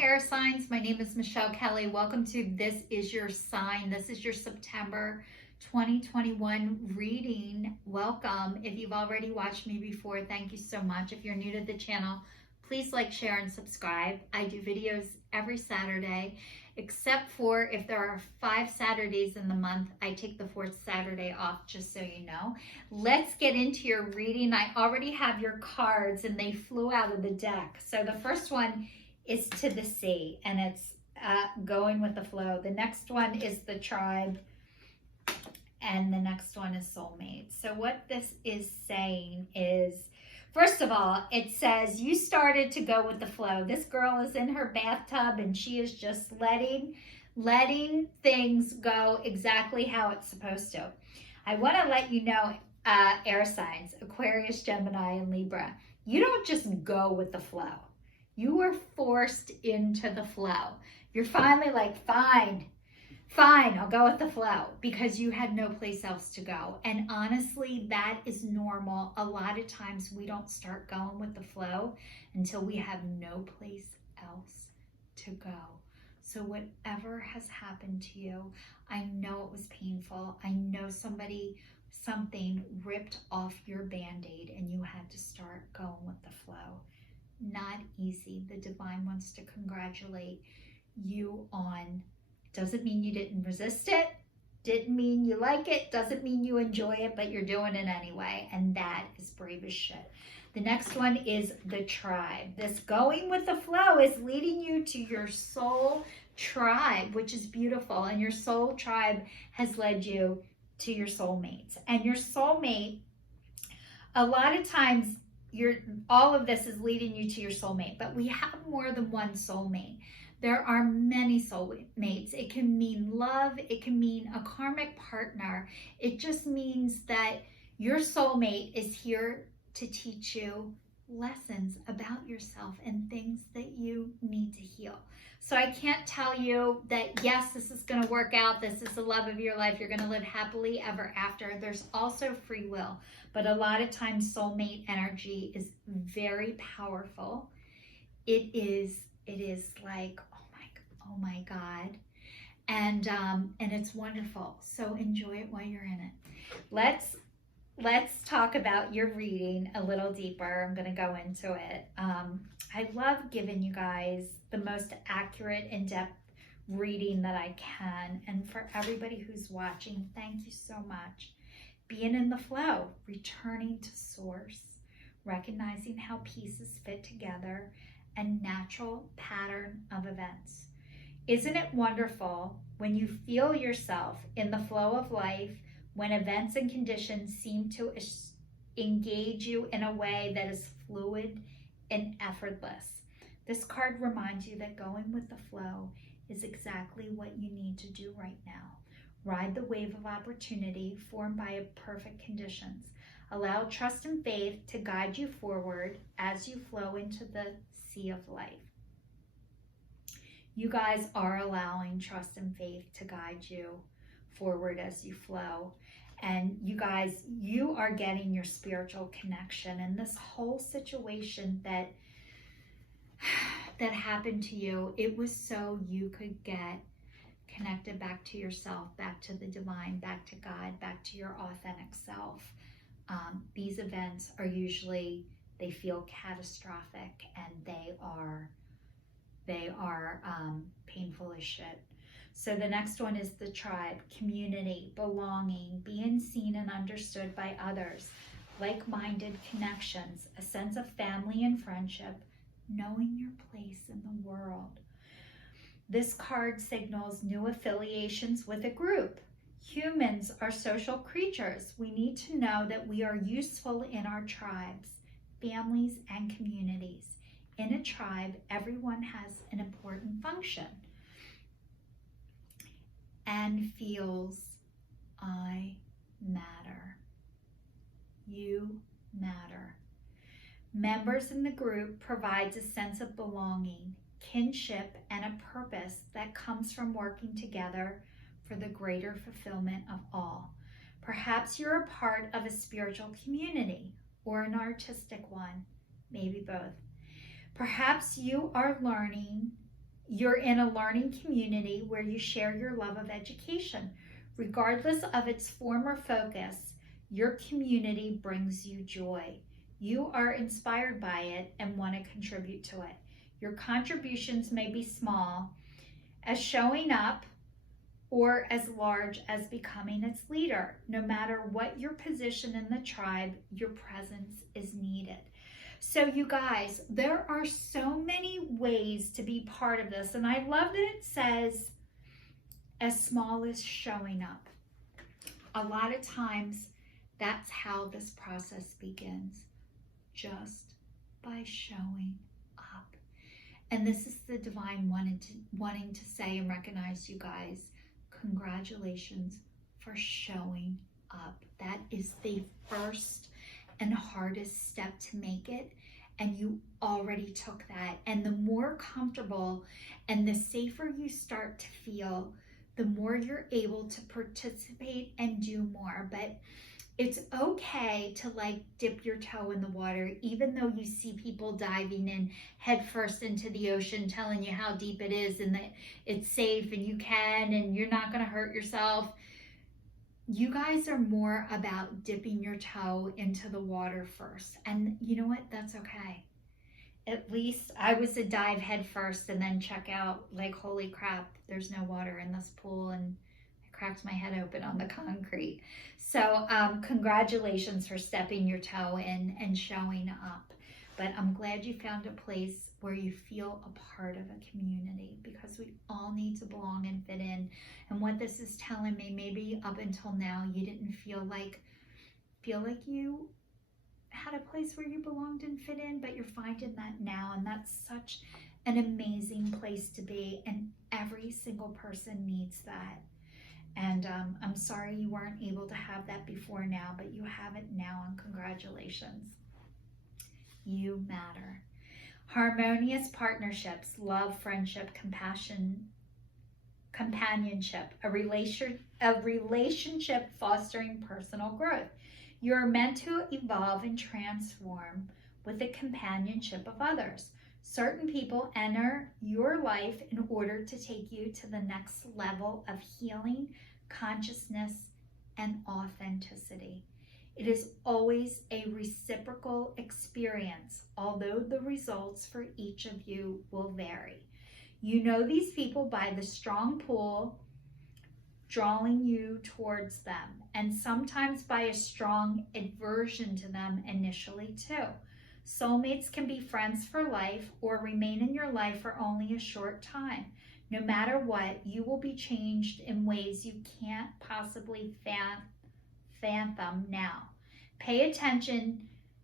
air signs. My name is Michelle Kelly. Welcome to This Is Your Sign. This is your September 2021 reading. Welcome. If you've already watched me before, thank you so much. If you're new to the channel, please like, share, and subscribe. I do videos every Saturday, except for if there are 5 Saturdays in the month, I take the 4th Saturday off, just so you know. Let's get into your reading. I already have your cards and they flew out of the deck. So the first one is To the Sea, and it's going with the flow. The next one is the Tribe, and the next one is Soulmate. So what this is saying is, first of all, it says you started to go with the flow. This girl is in her bathtub and she is just letting things go exactly how it's supposed to. I want to let you know, air signs, Aquarius, Gemini, and Libra, you don't just go with the flow. You are forced into the flow. You're finally like, fine, I'll go with the flow, because you had no place else to go. And honestly, that is normal. A lot of times we don't start going with the flow until we have no place else to go. So whatever has happened to you, I know it was painful. I know something ripped off your Band-Aid and you had to start going with the flow. Not easy. The divine wants to congratulate you on. Doesn't mean you didn't resist it, didn't mean you like it, doesn't mean you enjoy it, but you're doing it anyway, and that is brave as shit. The next one is the Tribe. This going with the flow is leading you to your soul tribe, which is beautiful, and your soul tribe has led you to your soulmates. And your soulmate, a lot of times, all of this is leading you to your soulmate, but we have more than one soulmate. There are many soulmates. It can mean love. It can mean a karmic partner. It just means that your soulmate is here to teach you lessons about yourself and things that you need to heal. So I can't tell you that, yes, this is going to work out. This is the love of your life. You're going to live happily ever after. There's also free will. But a lot of times soulmate energy is very powerful. It is like, oh my God. And it's wonderful. So enjoy it while you're in it. Let's talk about your reading a little deeper. I'm going to go into it. I love giving you guys the most accurate, in-depth reading that I can. And for everybody who's watching, thank you so much. Being in the flow, returning to source, recognizing how pieces fit together, and natural pattern of events. Isn't it wonderful when you feel yourself in the flow of life, when events and conditions seem to engage you in a way that is fluid and effortless? This card reminds you that going with the flow is exactly what you need to do right now. Ride the wave of opportunity formed by perfect conditions. Allow trust and faith to guide you forward as you flow into the sea of life. You guys are allowing trust and faith to guide you forward as you flow. And you guys, you are getting your spiritual connection. And this whole situation that happened to you, it was so you could get connected back to yourself, back to the divine, back to God, back to your authentic self. These events are usually, they feel catastrophic, and they are painful as shit. So the next one is the Tribe, community, belonging, being seen and understood by others, like-minded connections, a sense of family and friendship, knowing your place in the world. This card signals new affiliations with a group. Humans are social creatures. We need to know that we are useful in our tribes, families, and communities. In a tribe, everyone has an important function and feels I matter. You matter. Members in the group provides a sense of belonging, kinship, and a purpose that comes from working together for the greater fulfillment of all. Perhaps you're a part of a spiritual community or an artistic one, maybe both. Perhaps you are learning You're in a learning community where you share your love of education. Regardless of its form or focus, your community brings you joy. You are inspired by it and want to contribute to it. Your contributions may be small, as showing up, or as large as becoming its leader. No matter what your position in the tribe, your presence is needed. So you guys, there are so many ways to be part of this. And I love that it says as small as showing up. A lot of times that's how this process begins, just by showing up. And this is the divine wanting to say and recognize you guys. Congratulations for showing up. That is the first and hardest step to make it, and you already took that. And the more comfortable and the safer you start to feel, the more you're able to participate and do more. But it's okay to like dip your toe in the water, even though you see people diving in head first into the ocean, telling you how deep it is and that it's safe and you can and you're not going to hurt yourself. You guys are more about dipping your toe into the water first. And you know what? That's okay. At least I was to dive head first and then check out like, holy crap, there's no water in this pool, and I cracked my head open on the concrete. So congratulations for stepping your toe in and showing up. But I'm glad you found a place where you feel a part of a community, because we all need to belong and fit in. And what this is telling me, maybe up until now you didn't feel like you had a place where you belonged and fit in, but you're finding that now, and that's such an amazing place to be, and every single person needs that. And I'm sorry you weren't able to have that before now, but you have it now, and congratulations. You matter. Harmonious partnerships, love, friendship, compassion, companionship, a relationship fostering personal growth. You're meant to evolve and transform with the companionship of others. Certain people enter your life in order to take you to the next level of healing, consciousness, and authenticity. It is always a reciprocal experience, although the results for each of you will vary. You know these people by the strong pull drawing you towards them, and sometimes by a strong aversion to them initially too. Soulmates can be friends for life or remain in your life for only a short time. No matter what, you will be changed in ways you can't possibly fathom now. Pay attention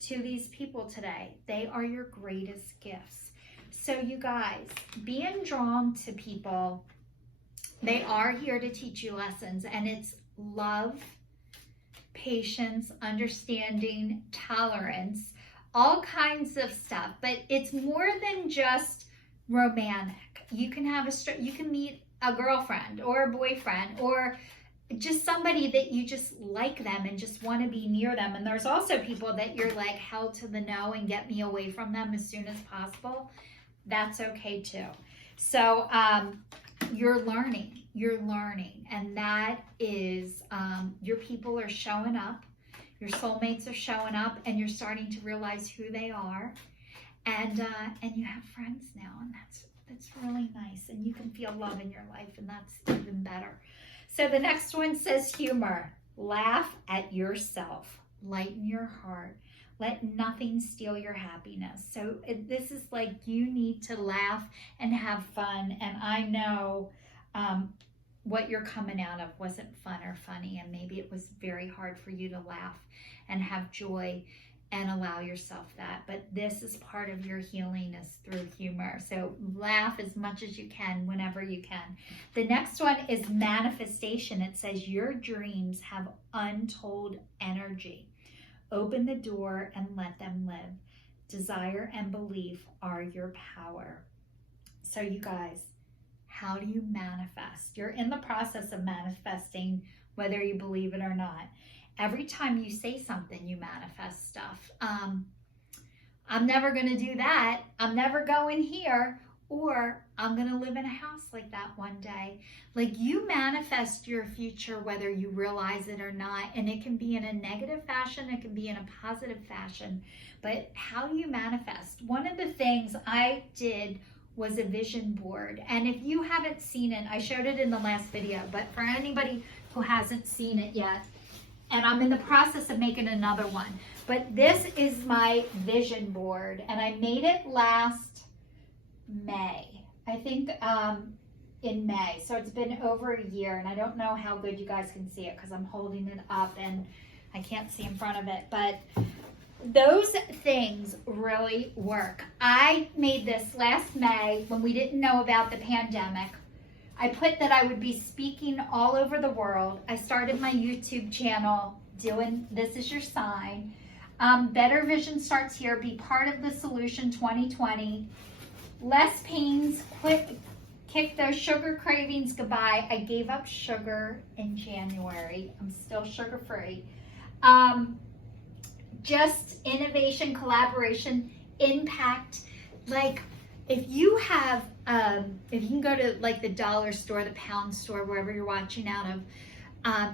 to these people today. They are your greatest gifts. So you guys, being drawn to people, they are here to teach you lessons, and it's love, patience, understanding, tolerance, all kinds of stuff. But it's more than just romantic. You can meet a girlfriend or a boyfriend, or just somebody that you just like them and just want to be near them. And there's also people that you're like, hell to the no and get me away from them as soon as possible. That's okay too. So you're learning, and that is your people are showing up, your soulmates are showing up, and you're starting to realize who they are, and you have friends now, and that's really nice, and you can feel love in your life, and that's even better. So the next one says humor. Laugh at yourself, lighten your heart. Let nothing steal your happiness. So this is like, you need to laugh and have fun. And I know what you're coming out of wasn't fun or funny. And maybe it was very hard for you to laugh and have joy and allow yourself that. But this is part of your healing, is through humor. So laugh as much as you can, whenever you can. The next one is manifestation. It says your dreams have untold energy. Open the door and let them live. Desire and belief are your power. So you guys, how do you manifest? You're in the process of manifesting, whether you believe it or not. Every time you say something, you manifest stuff. I'm never going to do that. I'm never going here. Or I'm going to live in a house like that one day. Like, you manifest your future whether you realize it or not. And it can be in a negative fashion, it can be in a positive fashion. But how do you manifest? One of the things I did was a vision board. And if you haven't seen it, I showed it in the last video, but for anybody who hasn't seen it yet, and I'm in the process of making another one, but this is my vision board, and I made it last May, I think, in May. So it's been over a year, and I don't know how good you guys can see it because I'm holding it up and I can't see in front of it, but those things really work. I made this last May when we didn't know about the pandemic. I put that I would be speaking all over the world. I started my YouTube channel doing This Is Your Sign. Better Vision Starts Here. Be part of the solution 2020. Less pains. Kick those sugar cravings goodbye. I gave up sugar in January. I'm still sugar free. Just innovation, collaboration, impact. Like, if you have, if you can go to like the dollar store, the pound store, wherever you're watching out of,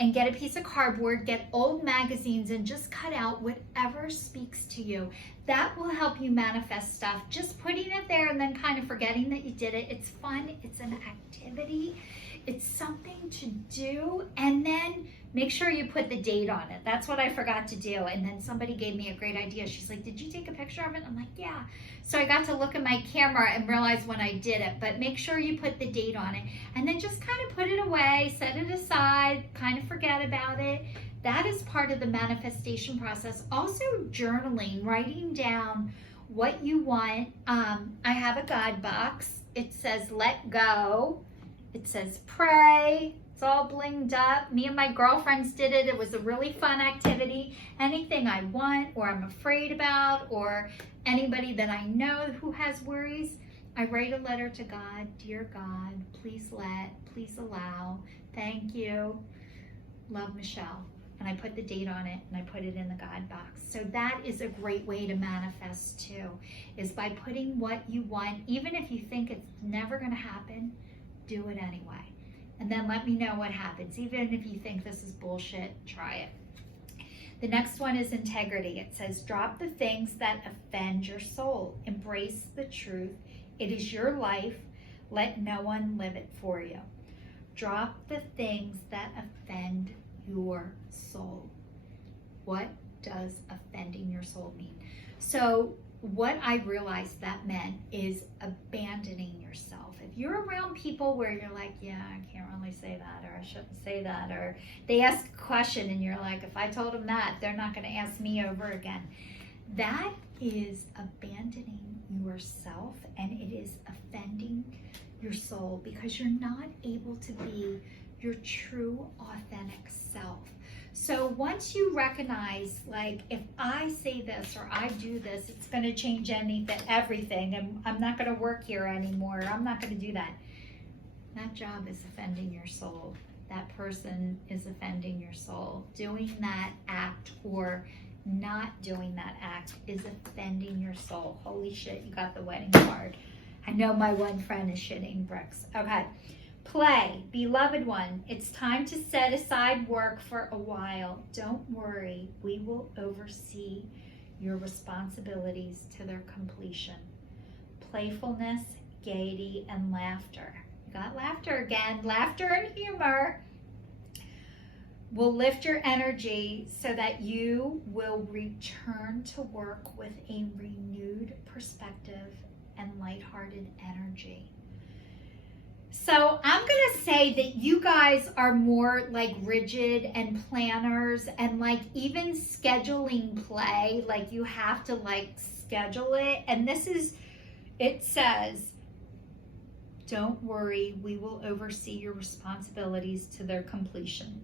and get a piece of cardboard, get old magazines, and just cut out whatever speaks to you. That will help you manifest stuff. Just putting it there and then kind of forgetting that you did it. It's fun. It's an activity. It's something to do. And then make sure you put the date on it. That's what I forgot to do. And then somebody gave me a great idea. She's like, did you take a picture of it? I'm like, yeah. So I got to look at my camera and realize when I did it. But make sure you put the date on it. And then just kind of put it away, set it aside, kind of forget about it. That is part of the manifestation process. Also journaling, writing down what you want. I have a guide box. It says let go. It says pray. It's all blinged up. Me and my girlfriends did it. It was a really fun activity. Anything I want or I'm afraid about, or anybody that I know who has worries, I write a letter to God. Dear God, please allow. Thank you. Love, Michelle. And I put the date on it and I put it in the guide box. So that is a great way to manifest too, is by putting what you want. Even if you think it's never going to happen, do it anyway. And then let me know what happens. Even if you think this is bullshit, try it. The next one is integrity. It says, drop the things that offend your soul. Embrace the truth. It is your life. Let no one live it for you. Drop the things that offend your soul. What does offending your soul mean? So what I realized that meant is abandoning yourself. If you're around people where you're like, yeah, I can't really say that, or I shouldn't say that, or they ask a question and you're like, if I told them that, they're not going to ask me over again. That is abandoning yourself, and it is offending your soul because you're not able to be your true, authentic self. So once you recognize, like, if I say this or I do this, it's going to change everything, and I'm not going to work here anymore. I'm not going to do that. That job is offending your soul. That person is offending your soul. Doing that act or not doing that act is offending your soul. Holy shit, you got the wedding card. I know my one friend is shitting bricks. Okay. Play, beloved one, it's time to set aside work for a while. Don't worry, we will oversee your responsibilities to their completion. Playfulness, gaiety, and laughter. You got laughter again. Laughter and humor will lift your energy so that you will return to work with a renewed perspective and lighthearted energy. So I'm going to say that you guys are more like rigid and planners, and like even scheduling play, like you have to like schedule it. And this is, it says, don't worry, we will oversee your responsibilities to their completion.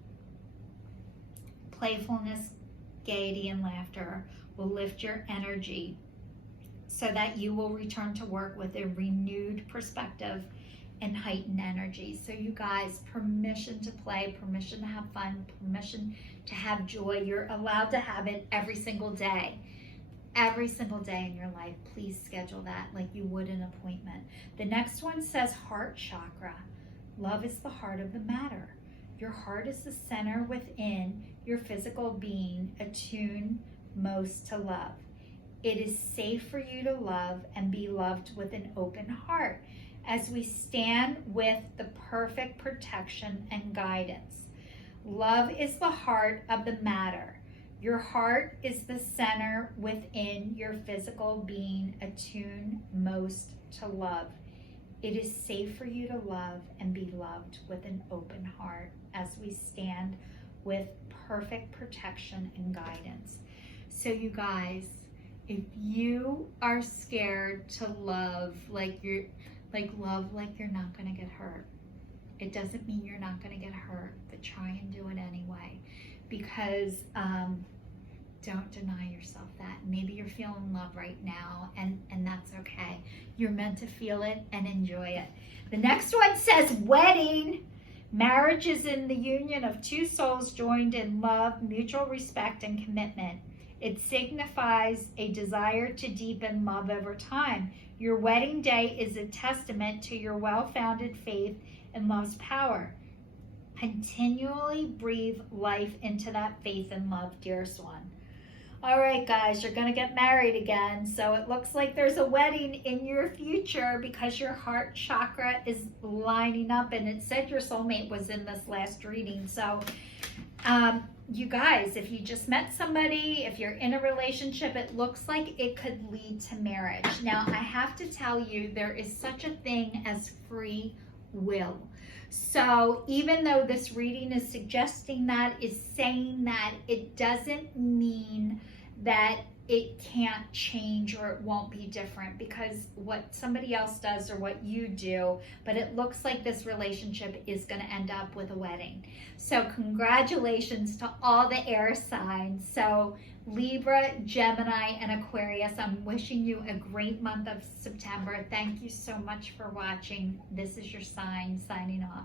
Playfulness, gaiety, and laughter will lift your energy so that you will return to work with a renewed perspective and heightened energy. So you guys, permission to play, permission to have fun, permission to have joy. You're allowed to have it every single day. every single day in your life. Please schedule that like you would an appointment. The next one says heart chakra. Love is the heart of the matter. Your heart is the center within your physical being, attuned most to love. It is safe for you to love and be loved with an open heart as we stand with the perfect protection and guidance. Love is the heart of the matter. Your heart is the center within your physical being, attuned most to love. It is safe for you to love and be loved with an open heart as we stand with perfect protection and guidance. So you guys, if you are scared to love like you're not going to get hurt, it doesn't mean you're not going to get hurt, but try and do it anyway, because don't deny yourself that. Maybe you're feeling love right now, and that's okay. You're meant to feel it and enjoy it. The next one says wedding. Marriage is in the union of two souls joined in love, mutual respect, and commitment. It signifies a desire to deepen love over time. Your wedding day is a testament to your well-founded faith in love's power. Continually breathe life into that faith and love, dearest one. All right, guys, you're going to get married again. So it looks like there's a wedding in your future because your heart chakra is lining up. And it said your soulmate was in this last reading. So you guys, if you just met somebody, if you're in a relationship, it looks like it could lead to marriage. Now, I have to tell you, there is such a thing as free will. So even though this reading is suggesting that, is saying that, it doesn't mean that it can't change or it won't be different because what somebody else does or what you do, but it looks like this relationship is going to end up with a wedding. So congratulations to all the air signs. So Libra, Gemini, and Aquarius, I'm wishing you a great month of September. Thank you so much for watching. This is your sign, signing off.